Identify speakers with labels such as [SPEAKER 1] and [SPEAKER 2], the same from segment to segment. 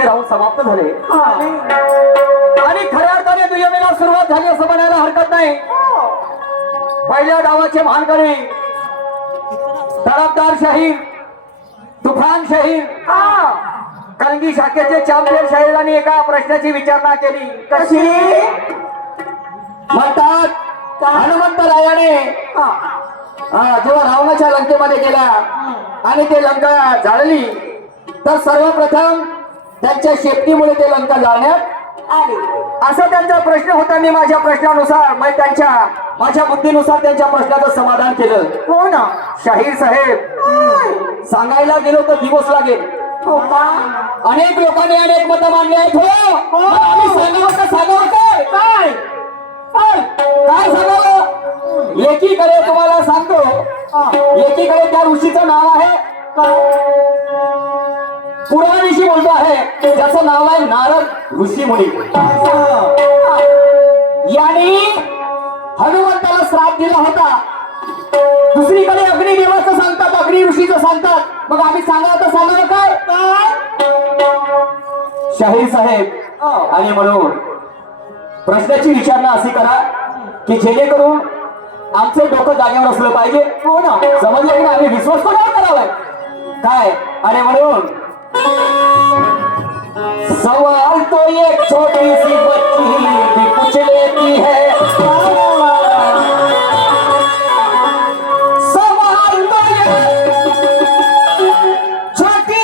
[SPEAKER 1] ते राहून समाप्त झाले. आणि खऱ्या अर्थाने दुय्यमेला सुरुवात झाली असं म्हणायला हरकत नाही. पहिल्या डावाचे मानकरी तडफदार शाहीर तुफान शाहीर कलंगी शाखेचे चॅम्पियन शाहिरांनी एका प्रश्नाची विचारणा केली. कशी? म्हणतात हनुमंत रायाने हा, जेव्हा रावणाच्या लंकेमध्ये गेला आणि ते लंका जाळली तर सर्वप्रथम त्यांच्या शेपटीमुळे ते लंका जाळण्यात आली असा त्यांचा प्रश्न होता मी माझ्या प्रश्नानुसार मी त्यांच्या माझ्या बुद्धीनुसार त्यांच्या प्रश्नाचं समाधान केलं. हो ना. शाहीर साहेब सांगायला गेलो तर दिवस लागेल. अनेक लोकांनी अनेक मत मांडली आहेत हो. मग आम्ही सांगावं का सांगावं काय? काय? काय? काय सांगावं? एकीकडे तुम्हाला सांगतो एकीकडे त्या ऋषीचं नाव आहे. पुराण ऋषी बोलतो आहे ज्याचं नाव आहे नारद ऋषी मुनी. याने हनुमंताला श्राप दिला होता. दुसरीकडे अग्निदेवाचं सांगतात अग्नि ऋषीचं सांगतात. मग आम्ही सांगा तर सांगा काय? शाहीर साहेब आणि म्हणून प्रश्नाची विचारणा अशी करा की जेणेकरून आमचं डोकं जागेवर असलं पाहिजे. हो ना. समजलं की? आम्ही विश्वास करावाय काय? आणि म्हणून सवाल तो एक छोटी सी बच्ची भी पूछ लेती है सवाल तो एक छोटी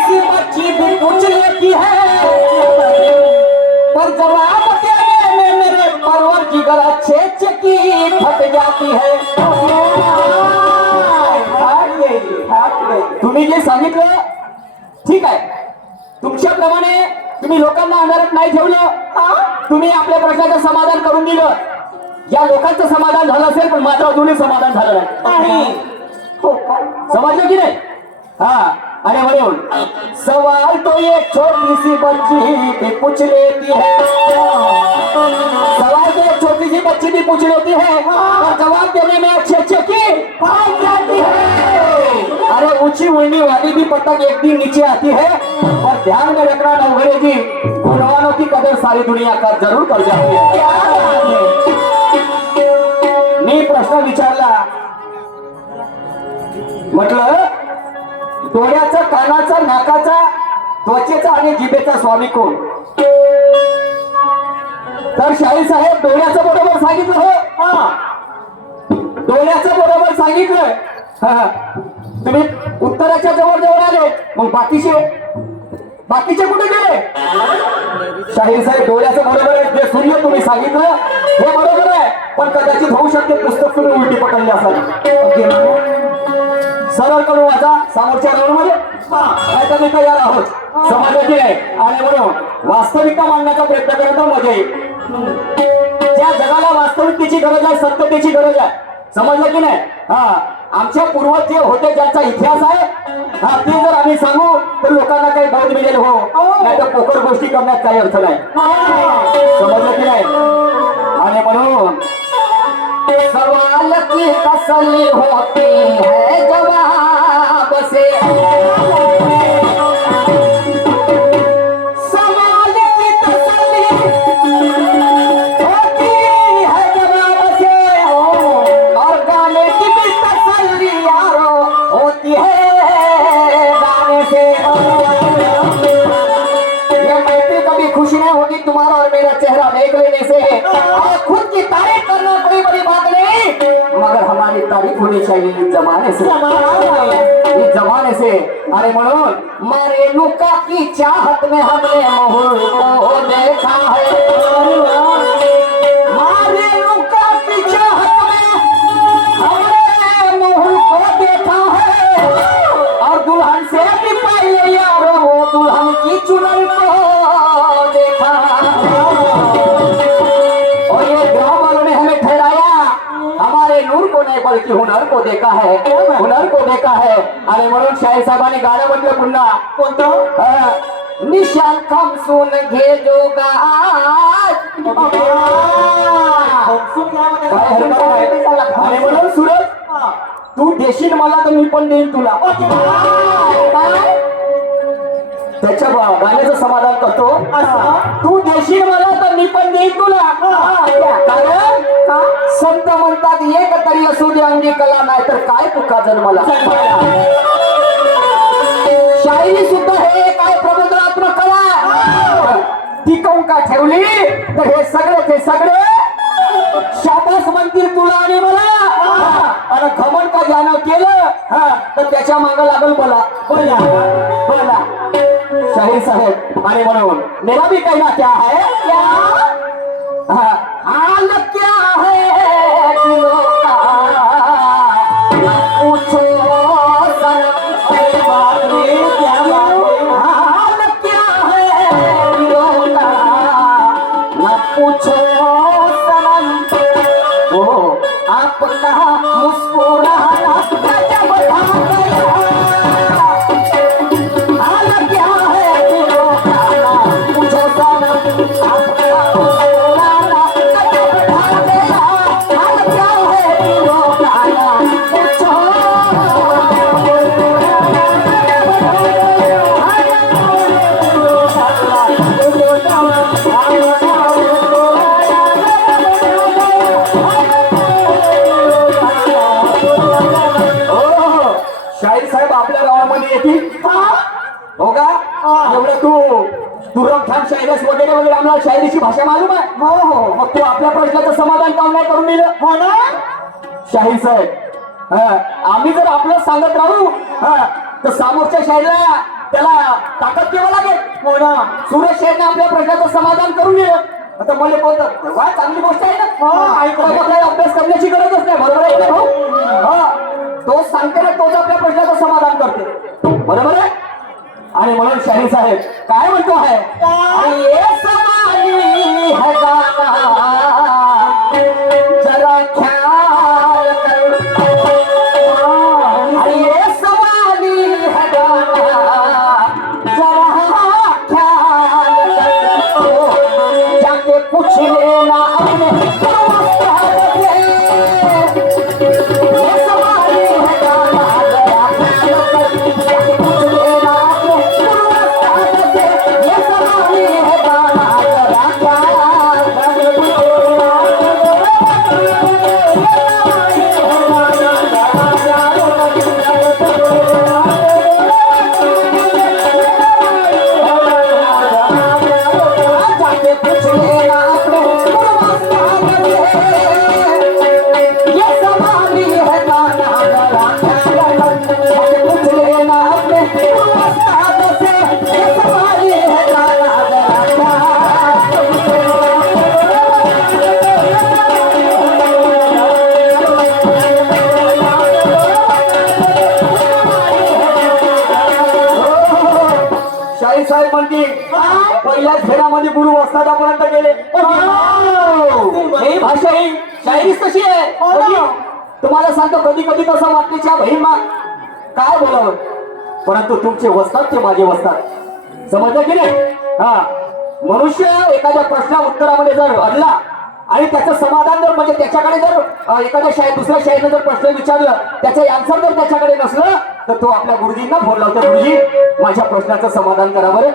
[SPEAKER 1] सी बच्ची भी पूछ लेती है पर जवाब देने में मेरे परवर की गला छेच की फट जाती है तुम्ही जे सांगितलं ठीक आहे. तुमच्याप्रमाणे तुम्ही लोकांना अंधारात नाही ठेवलं तुम्ही आपल्या प्रश्नाचं समाधान करून दिलं. या लोकांचं समाधान झालं असेल पण मात्र अजूनही समाधान झालं नाही. समजलं की नाही? हा अरे म्हणून सवाल तो एक छोटी सी बच्ची भी पूछ लेती है. सवाल तो एक छोटी सी बच्ची भी पूछ लेती है. और जवाब देने में अच्छे अच्छे की भाग जाती है। अरे ऊंची उड़नी वाली भी पतंग एक दिन नीचे आती है और ध्यान में रखना नवघरे जी गुणवानों की कदर सारी दुनिया का जरूर कर जाती है मी प्रश्न विचारला। म्हटलं डोळ्याचा कानाचा नाकाचा त्वचेचा आणि जिभेचा स्वामी कोण? तर शाही साहेब डोळ्याचं बरोबर सांगितलं हो. हा. डोळ्याचं बरोबर सांगितलं. तुम्ही उत्तराच्या जवळ जवळ आले मग बाकीचे? बाकीचे कुठे गेले? शाहीर साहेब डोळ्याचं बरोबर आहे जे सूर्य तुम्ही सांगितलं हे बरोबर आहे पण कदाचित होऊ शकते पुस्तक तुम्ही उलटी पकडली असाल. सरळ करू वाचा समोरच्या राऊंडमध्ये मध्ये तर मी तयार आहोत. समाजाची आहे. आणि म्हणून वास्तविकता मांडण्याचा प्रयत्न करत मजा येईल ज्या जगाला वास्तविकतेची गरज आहे सत्यतेची गरज आहे. समजलं की नाही? हा. आमच्या पूर्वज जे होते ज्यांचा इतिहास आहे हा ते जर आम्ही सांगू तर लोकांना काही बोध मिळेल हो. नाही तर पोकर गोष्टी करण्यात काही अर्थ नाही. समजलं की नाही? आणि म्हणून सवाल की तसली होती है जवाब से? इस जमाने से इस जमाने से अरे म्हणून मारे लुका की चाहत में हमने मोहर को देखा है. को हुनर को देखा है। हुनर को देखा है। आणि म्हणून शाहीर साहेबांनी गाणं म्हटलं पुन्हा कोणतं. निशान खमसून घे जोगा आणि म्हणून सुरज तू देशील मला तर मी पण देईन तुला. त्याच्या गाण्याचं समाधान करतो. तू देशील मला तर मी पण देईन तुला. कारण का? संत म्हणतात एक तरी असू दे अंगी कला नाही तर काय तुका जन्मला? शायरी सुद्धा हे काय प्रबोधनात्मक कला. ती काऊन का ठेवली? तर हे सगळे ते सगळे शाबास म्हणतील तुला आणि मला. आणि खमन का ज्यानं केलं? हा, तर त्याच्या माग लागल बोला बोला. बोला. शाहीर साहेब आणि म्हणून मेरा भी कहना क्या है क्या हाँ, क्या शायरस वगैरे वगैरे आम्हाला शायरीची भाषा मालूम आहे. हो हो. मग तू आपल्या प्रश्नाचं समाधान काम नाही करून दिलं? हो ना? शाहीर साहेब हा, आम्ही जर आपलं सांगत राहू हा, तर समोरच्या शाहीरला त्याला ताकद द्यावं लागेल. हो ना? सुरेश शाहीरने आपल्या प्रश्नाचं समाधान करून दिलं. आता मला कोणतं वा चांगली गोष्ट आहे ना. आपल्याला अभ्यास करण्याची गरजच नाही बरोबर आहे भाऊ हा तो सांगते ना तोच आपल्या प्रश्नाचं समाधान करते. बरोबर आहे? आणि म्हणून शाही साहेब काय म्हणतो आहे? पहिल्याच खेळामध्ये गुरु वस्तादापर्यंत गेले. ही. भाषा ही शायरीच कशी आहे. कधी- तुम्हाला सांगतो कधी कधी कसं वाटतेच्या बहिमा काय बोलावं? परंतु तुमचे वस्तात ते माझे वस्तात. समजलं की नाही? हा. मनुष्य एखाद्या प्रश्ना उत्तरामध्ये जर अडला आणि त्याचं समाधान जर म्हणजे त्याच्याकडे जर एखाद्या शाळेत दुसऱ्या शाळेनं जर प्रश्न विचारलं त्याचं आन्सर जर त्याच्याकडे नसलं तर तो आपल्या गुरुजींना फोन लावतो. गुरुजी माझ्या प्रश्नाचं समाधान करा बरं.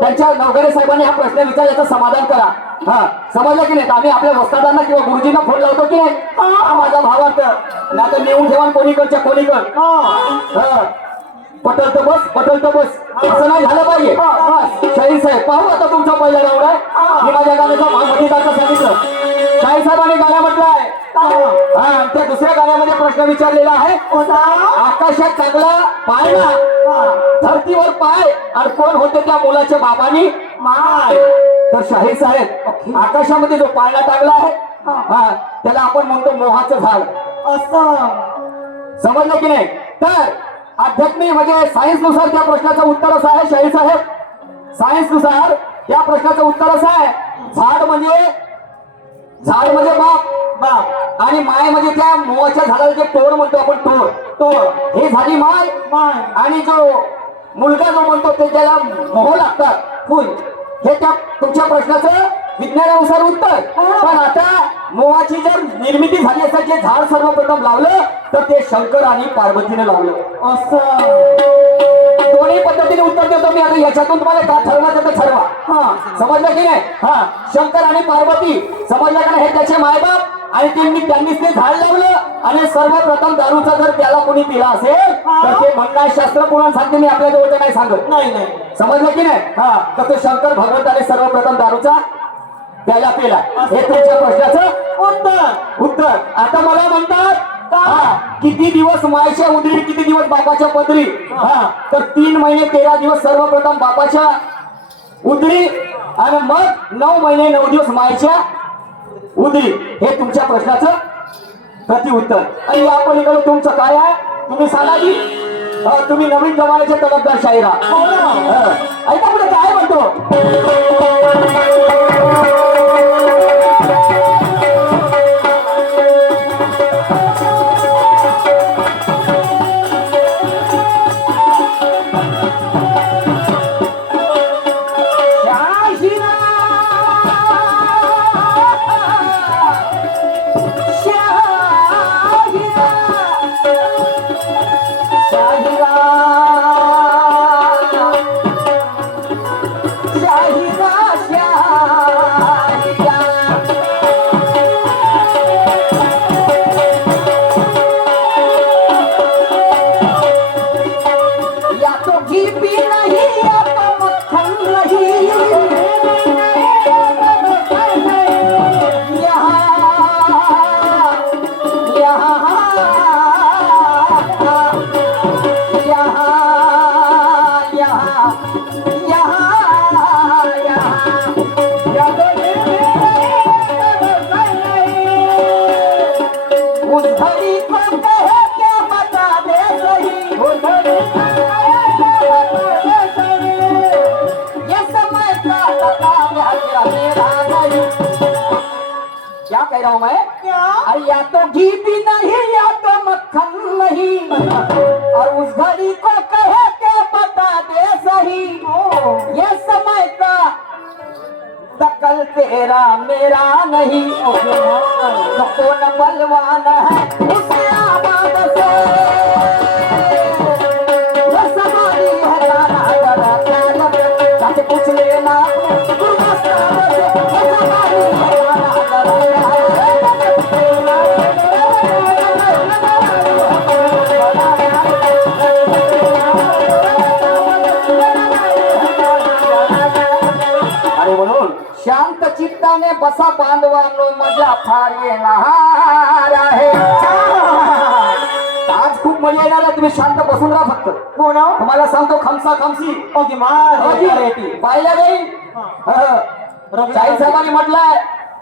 [SPEAKER 1] त्यांच्या नवघरे साहेबांनी हा प्रश्न विचार याचं समाधान करा. हा समजलं की नाही? आम्ही आपल्या वस्तादांना किंवा गुरुजींना फोन लावतो की नाही? हा माझा भावार्थ नाही तर नेऊन ठेवा कोणीकडच्या कोणीकड. हा. पटल तर बस पटल तर बस. असं नाही झालं पाहिजे. शाहीर साहेब पाहू आता तुमचा पहिला आहे. मी माझ्या गाण्याचा गाण्यामध्ये प्रश्न विचारलेला आहे. आकाशात चांगला पाय ना. धरतीवर पाय. आणि कोण होते त्या मुलाच्या बाबानी? माय. तर शाहीर साहेब आकाशामध्ये जो पाळणा टाकला आहे हा. त्याला आपण म्हणतो मोहाचं झाड. असं. समजलं की नाही? तर आध्यात्मिक म्हणजे सायन्सनुसार त्या प्रश्नाचं उत्तर असं आहे शाहीर साहेब. सायन्सनुसार या प्रश्नाचं उत्तर असं आहे. झाड म्हणजे झाड म्हणजे बाप बाप. आणि माय म्हणजे त्या मोहाच्या झाडाला जे तोड म्हणतो आपण तोड तोड. हे झाली माय माय. आणि जो मुलगा जो म्हणतो ते त्याला मोह लागतात फुल. हे त्या तुमच्या प्रश्नाचं विज्ञानानुसार उत्तर. पण आता मोहाची जर निर्मिती झाली असेल जे झाड सर्वप्रथम लावलं तर ते शंकर आणि पार्वतीने लावलं. असं. कोणी पद्धतीने उत्तर देतो मी आता याच्यातून तुम्हाला का ठरवायचं तर ठरवा. हा. समजलं की नाही? हा. शंकर आणि पार्वती समजलं का हे त्याचे मायबाप आणि त्यांनी त्यांनीच ते झाड लावलं आणि सर्वप्रथम दारूचा जर त्याला कोणी पिला असेल तर ते म्हणणार शास्त्र पुराण सांगते मी आपल्या जवळचं नाही सांगत.
[SPEAKER 2] नाही नाही.
[SPEAKER 1] समजलं की नाही? हा. तर तो शंकर भगवंताने सर्वप्रथम दारूचा त्याला पिला. हे तुमच्या प्रश्नाचं
[SPEAKER 2] उत्तर.
[SPEAKER 1] उत्तर. आता मला म्हणतात हा, किती दिवस मायच्या उदरी किती दिवस बापाच्या पदरी? हा. तर तीन महिने तेरा दिवस सर्वप्रथम बापाच्या उदरी आणि मग नऊ महिने नऊ दिवस मायच्या उदरी. हे तुमच्या प्रश्नाचं प्रति उत्तर आणि या पलीकडे तुमचं काय आहे? तुम्ही सांगा की तुम्ही नवीन जमान्याचे तलबदार शाहीर
[SPEAKER 2] हो.
[SPEAKER 1] ऐका पुढे काय म्हणतो? अरे घी भी नहीं या तो मक्खन नहीं और उस घड़ी को कहे के बता दे सही हो. ये समय का दकल तेरा मेरा नहीं. तो कौन बलवान है. उसे फार येणार आहे. आज खूप मजा येणार आहे तुम्ही शांत बसून राहा फक्त.
[SPEAKER 2] हो? ना
[SPEAKER 1] तुम्हाला सांगतो खमसा खमसी.
[SPEAKER 2] ओके मार.
[SPEAKER 1] पाहिल्या नाही? शाहीर साहेबांनी म्हटलंय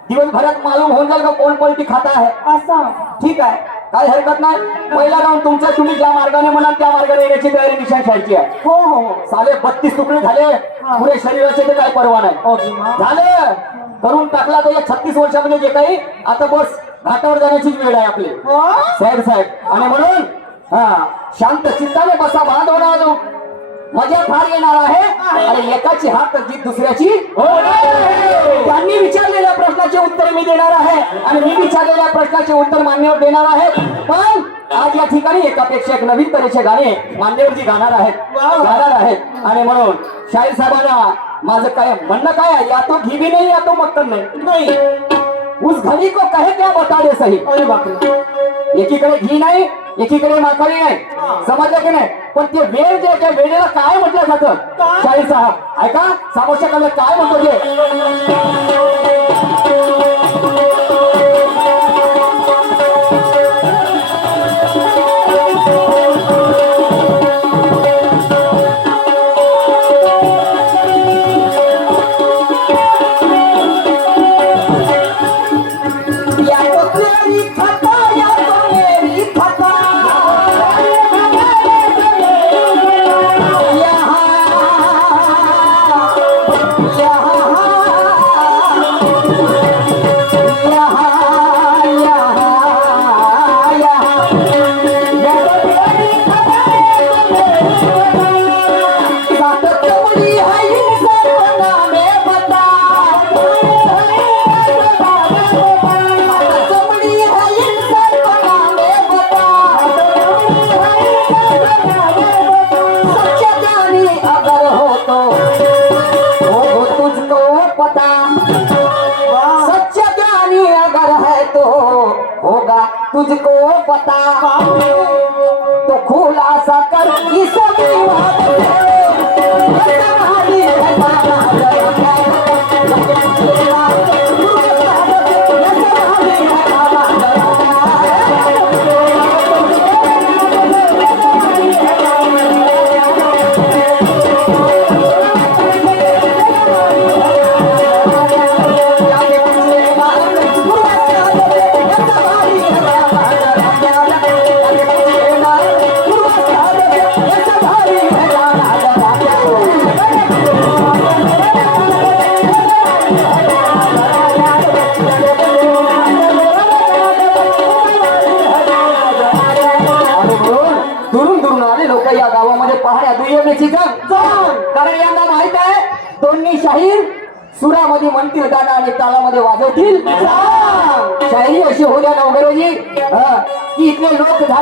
[SPEAKER 1] दिवसभरात मालूम होऊन जाईल का कोण पलटी खाता आहे.
[SPEAKER 2] असं.
[SPEAKER 1] ठीक आहे. काय हरकत नाही. पहिला राऊंड तुमचा तुम्ही ज्या मार्गाने म्हणाल त्या मार्गाने येण्याची तयारी निशाण शाळेची आहे.
[SPEAKER 2] हो हो हो.
[SPEAKER 1] साले बत्तीस तुकडे झाले. पुरे शरीराचे ते काय परवा नाही. झालं? करून टाकला तर या छत्तीस वर्षामध्ये जे काही आता बस घाटावर जाण्याचीच वेळ आहे आपली.
[SPEAKER 2] हो?
[SPEAKER 1] साहेब साहेब आणि म्हणून हा शांत चित्ताने बसा बांधवणार मजा फार येणार आहे. आणि एकाची हात जीत दुसऱ्याची त्यांनी विचारलेल्या प्रश्नाचे उत्तर मी देणार आहे. आणि मी विचारलेल्या प्रश्नाचे उत्तर मान्यवर देणार आहे पण आज या ठिकाणी एकापेक्षा एक नवीन तऱ्हेचे गाणे मान्यवरजी गाणार आहेत. गाणार आहेत. आणि म्हणून शाहीर साहेबांना माझं काय म्हणणं काय आहे? या तो घी भी नाही या तो मक्कन नाही.
[SPEAKER 2] नाही.
[SPEAKER 1] उस घडी को कहे क्या बता दे सही?
[SPEAKER 2] अरे बापरे.
[SPEAKER 1] एकीकडे घी नाही एकीकडे माकडी नाही. समजलं की नाही? पण ते वेळ जे त्या वेळेला काय म्हटलं जातं? शाहीर साहेब ऐका समोरच्याकडे काय म्हणतो ते?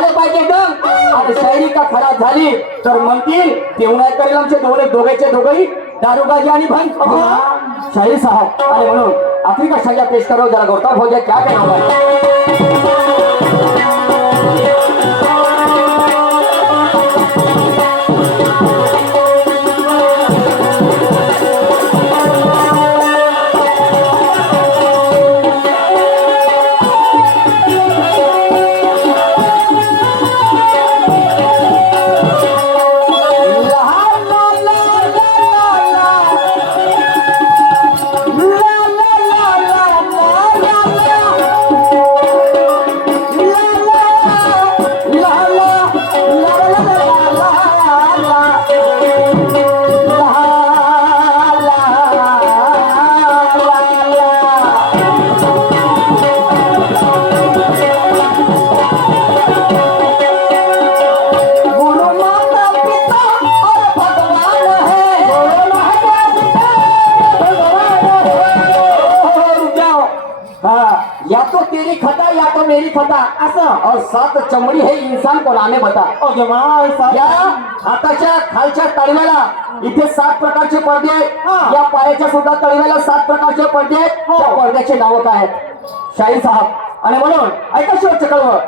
[SPEAKER 1] झाले पाहिजे दम आणि शायरी का खराब झाली तर म्हणतील करेल आमचे दोघे दोघेचे दोघेही. दारूबाजी आणि भंग शाहीर साहब आणि म्हणून? आफ्रिका शाजा पेश करो जरा गौतम हो जाए क्या कहना या तो मेरी खता. असं और सात चमडी हे इंसान कोणाने बता? या हाताच्या खालच्या तळव्याला इथे सात प्रकारचे पडदे आहेत. या पायाच्या सुद्धा तळव्याला सात प्रकारचे पडदे आहेत. त्या पडद्याचे नाव काय आहेत? शाही साहेब. आणि म्हणून ऐका शेवटचं कळवं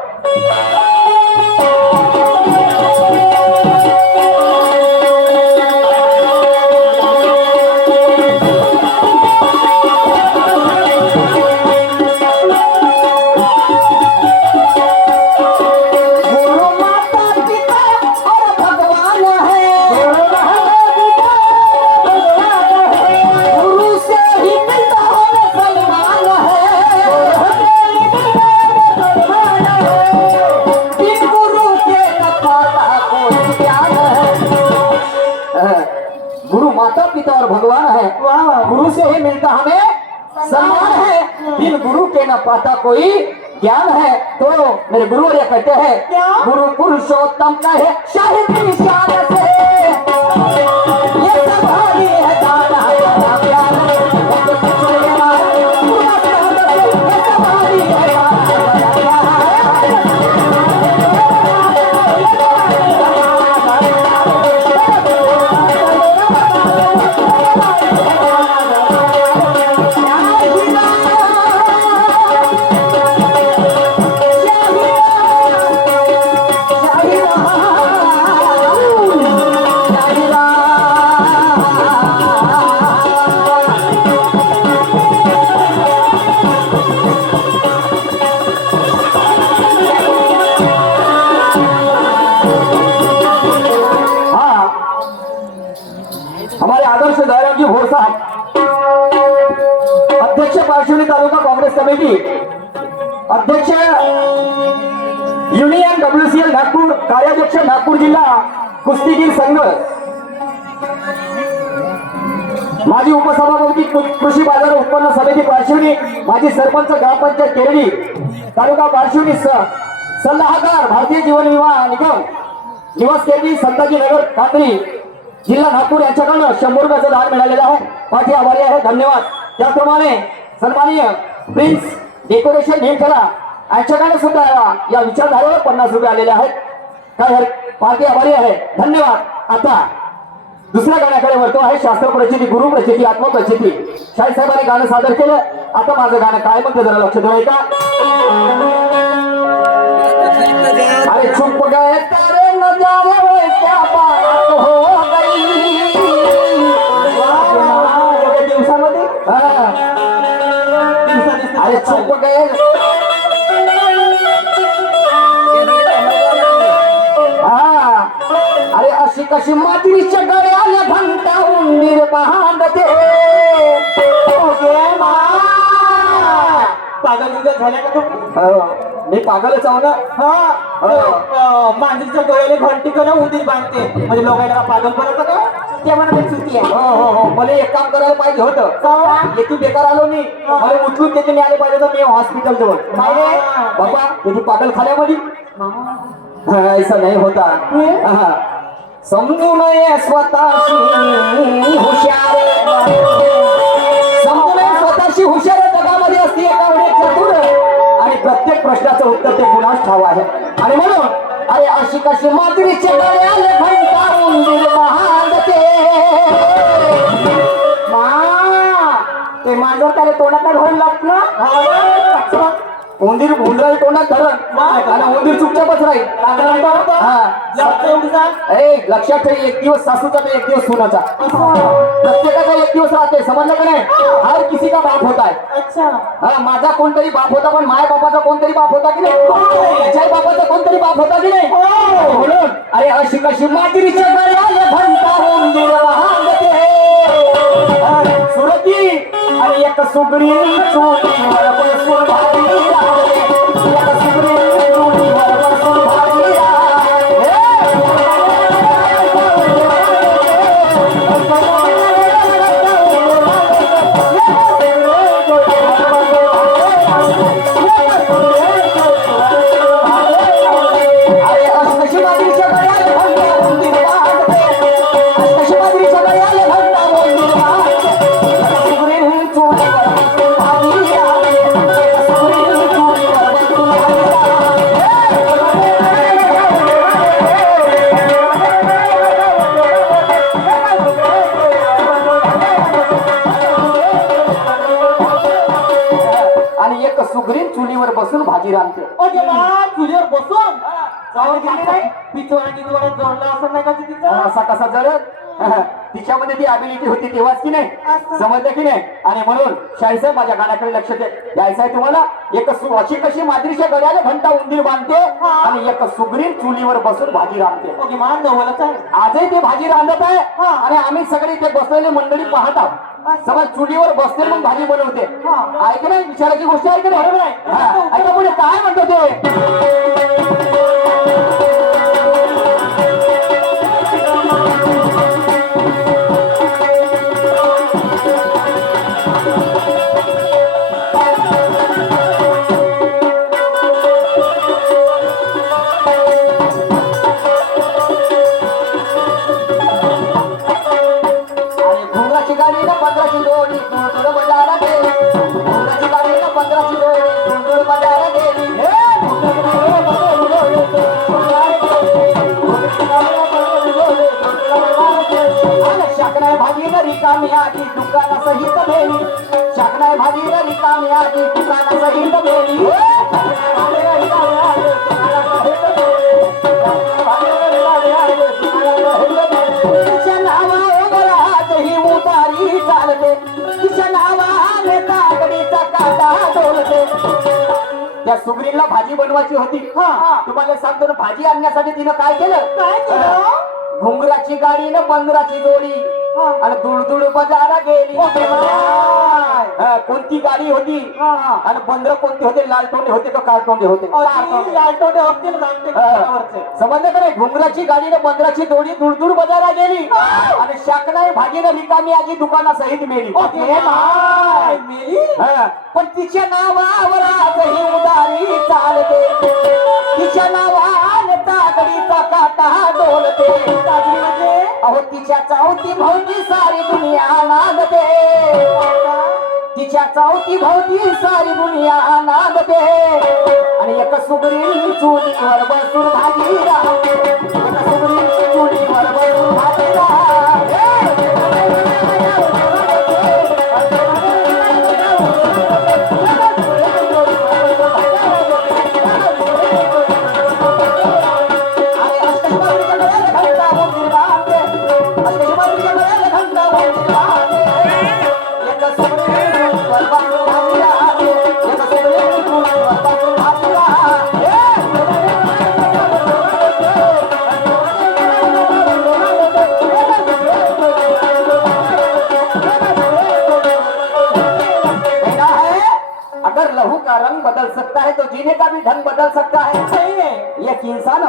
[SPEAKER 1] पाता कोई ज्ञान है? तो मेरे गुरु ये कहते हैं गुरु पुरुषोत्तम का है शान से। कृषी बाजार उत्पन्न समिती पार्श्वनी माजी सरपंच ग्रामपंचायत केरळी तालुका पार्श्वनी स- सल्लागार भारतीय जीवन विमा निगम निवास केरडी संताजी नगर कात्री जिल्हा नागपूर यांच्याकडनं शंभर रुपयाचं दान मिळालेलं आहे. पाठी आभारी आहे. धन्यवाद. त्याप्रमाणे सन्माननीय प्रिन्स डेकोरेशन करा यांच्याकडे सुद्धा या- विचारधारेवर पन्नास रुपये आलेले आहेत. काय हर- पार्टी आभारी आहे. धन्यवाद. आता दुसऱ्या गाण्याकडे वळतो आहे शास्त्र प्रचिती गुरु प्रचिती आत्मप्रचिती शाही साहेबांनी गाणं सादर केलं. आता माझं गाणं काय म्हणतं जरा लक्ष देऊ का अरे छुप गए तारे नजारे क्या बात हो गई.
[SPEAKER 2] दिवसामध्ये
[SPEAKER 1] अरे छुप गए कशी मातीच्या गळ्याला घंटा उंदीर बांधते.
[SPEAKER 2] ओके मा. पागल बिगल झाल्या का तुम्ही
[SPEAKER 1] हो. मी पागलच आहो ना.
[SPEAKER 2] हा. मांजरीच्या डोळ्याने घंटी करा उंदीर बांधते. म्हणजे लोकांना पागल बनवतं का ते म्हणा चुकी आहे.
[SPEAKER 1] हो हो हो. मला एक काम करायला पाहिजे होतं? येथून बेकार आलो मी मला उचलून त्याचे न्यायला पाहिजे होतं मी हॉस्पिटल जवळ.
[SPEAKER 2] काय?
[SPEAKER 1] बाबा त्याची पागल खाण्यामध्ये हा, ऐसा नाही होता. हा. समजू नये स्वतःशी हुशार. समजू नये स्वतःशी हुशार जगामध्ये असते एका चतुर. आणि प्रत्येक प्रश्नाचं उत्तर ते पुन्हाच ठाव आहे? आणि म्हणून अरे अशी कशी मात्रीच्या गळ्याला घंटा उंदीर बांधते
[SPEAKER 2] मा ते माझं त्याला तोंडात घोल लागलं
[SPEAKER 1] उंदीर उंदराई तोंडात धरण. आणि उंदीर चुपचापच राहील. हा. ए लक्षात ठेव एक दिवस सासूचा तर एक दिवस सुनाचा. प्रत्येकाचा एक दिवस राहते समजलं का नाही? हर किसी का बाप होता है
[SPEAKER 2] अच्छा.
[SPEAKER 1] हा माझा कोणतरी बाप होता पण माय बापाचा कोणतरी बाप होता की नाही? त्याच्या बापाचा कोणतरी बाप होता की नाही? म्हणून अरे अशी कशी मातीच्या गळ्याला घंटा उंदीर वाहते. हा, सुरती. आणि एक सुगडी बसून चुलीवर बसून भाजी रांधते
[SPEAKER 2] तुझ्यावर बसून? जाऊन गेली नाही गिचवाळा जोडला असं नाही का तिचं
[SPEAKER 1] असा कसा जरत तिच्यामध्ये ती अबिलिटी होती तेव्हाच की नाही. समजलं की नाही आणि म्हणून शाहीसाहेब माझ्या गाण्याकडे लक्ष दे आहे तुम्हाला एक अशी कशी माद्रीच्या गळ्याला घंटा उंदीर बांधते
[SPEAKER 2] हा.
[SPEAKER 1] आणि एक सुगरीन चुलीवर बसून भाजी रांधते
[SPEAKER 2] आहे
[SPEAKER 1] आजही ते भाजी रांधत आहे
[SPEAKER 2] हा.
[SPEAKER 1] आणि आम्ही सगळे ते बसलेले मंडळी पाहत आहोत समज चुलीवर बसते मग भाजी बनवते
[SPEAKER 2] हा.
[SPEAKER 1] ऐक नाही विचाराची गोष्ट आहे की नाही
[SPEAKER 2] बरोबर आहे.
[SPEAKER 1] हा. ऐका पुढे काय म्हणतो ते भाजी दुकाना सहित भेली भाजी न रिकामी दुकाना सहित भेली त्या सुगरीला भाजी बनवायची होती तुम्हाला सांगतो भाजी आणण्यासाठी तिनं काय केलं
[SPEAKER 2] काय केलं?
[SPEAKER 1] घुंगराची गाडी न बंदराची जोडी आणि दुळदुळ बाजारा गेली. हो, कोणती गाडी होती. आणि बंदर कोणते होते? लाल होते का काळ तोंडे होते?
[SPEAKER 2] अरे, लालटोटे होतील लालटे
[SPEAKER 1] हा.
[SPEAKER 2] घरावरचे.
[SPEAKER 1] समजलं का नाही? घुंगराची गाडी न बंदराची जोडी दुळदुळ बाजारा गेली. आणि शाकनाई भाजीनं रिकामी आजी दुकानासहित मेली. पण तिच्या नावावर आजही उदारी चालते. तिच्या नावाने तागडीचा काटा डोलते.
[SPEAKER 2] म्हणजे?
[SPEAKER 1] अहो तिच्या चावती भोवती सारी दुनिया नांदते तिच्या चावती भोवती सारी दुनिया दे आणि एक सुगरी चुलीवर बसून भागी राहू एक सुगरी भर बसून भाजी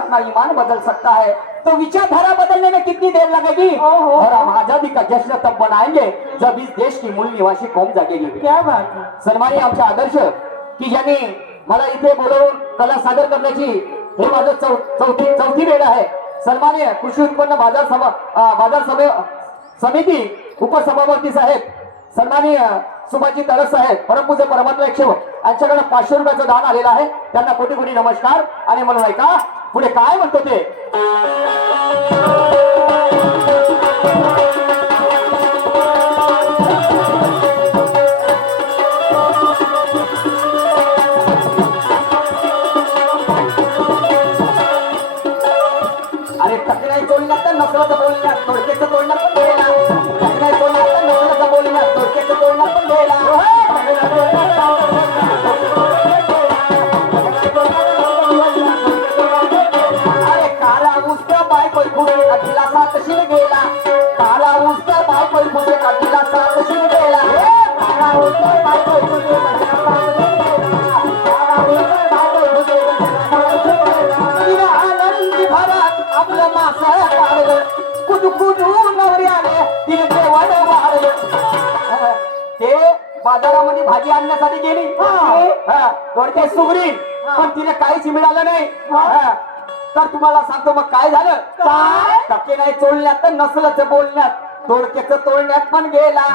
[SPEAKER 1] अपना ईमान बदल सकता है। तो विचारधारा बदलने में कितनी देर लगेगी। और हम आजादी का जश्न तब बनाएंगे जब इस देश की मूल निवासी कौम जागेगी?
[SPEAKER 2] क्या बात है।
[SPEAKER 1] सन्मानी आमचे आदर्श की ज्यांनी मला इथे बोलवून कला सादर करण्याची हे माझं चौथी चौथी वेळ आहे. सन्मान्य कृषी उत्पन्न बाजार सभा बाजार सभे समिती उपसभापती साहेब सन्माननीय सुभाषजी तरस साहेब परमपूज्य परमात्मा एकशे यांच्याकडे पाचशे रुपयाचं दान आलेलं आहे. त्यांना कोटी कोटी नमस्कार. आणि म्हणून ऐका पुढे काय म्हणतो ते? आणण्यासाठी गेली. हा, थोडक्यात सुगरी. पण तिने काहीच मिळालं नाही. हा. तर तुम्हाला सांगतो मग काय झालं? काय? टक्के नाही चोळण्यात तर नसलच बोलण्यात. थोडक्याच तोडण्यात पण गेला.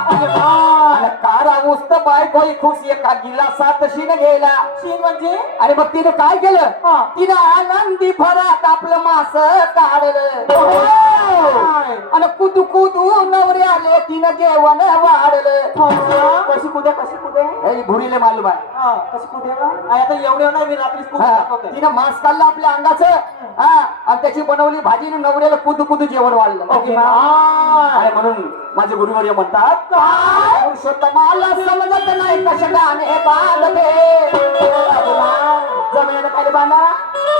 [SPEAKER 1] कारा उस्त बायकोई खुश एका गिलासात शिन गेला.
[SPEAKER 2] शीन म्हणजे?
[SPEAKER 1] आणि मग तिने काय केलं?
[SPEAKER 2] हा.
[SPEAKER 1] तिने आनंदी भरात आपलं मास काढलं. आणि कुदू कुदू नवरे आले तिनं जेवण वाढलं.
[SPEAKER 2] कशी कुदे कशी कुदे?
[SPEAKER 1] हे भुरीले मालूम आहे.
[SPEAKER 2] हा. कशी कुदे? आता एवढे नाही मी रात्री
[SPEAKER 1] हा, तिनं मांस काढलं आपल्या अंगाचं. हा. आणि त्याची बनवली भाजीने नवऱ्याला कुदू कुदू जेवण वाढलं. म्हणून माझे गुरुवर्य म्हणतात पुरुषोत्तमाला समजत नाही कशकाने बांधले जमेन काय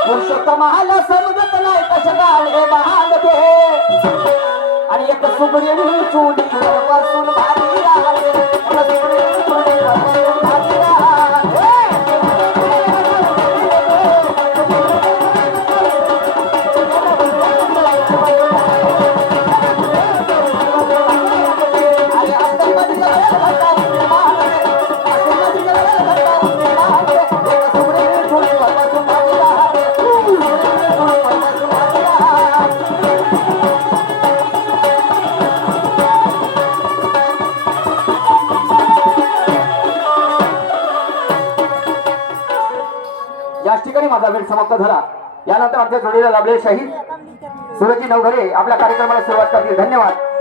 [SPEAKER 1] पुरुषोत्तमाला समजत नाही कशकाने बांधले आणि एक सुगडी चुली बसून भारी राहते समाप्त झाला यानंतर आमच्या जोडीला लाभले शाही सुरजी नवघरे. आपल्या कार्यक्रमाला सुरुवात करतील. धन्यवाद.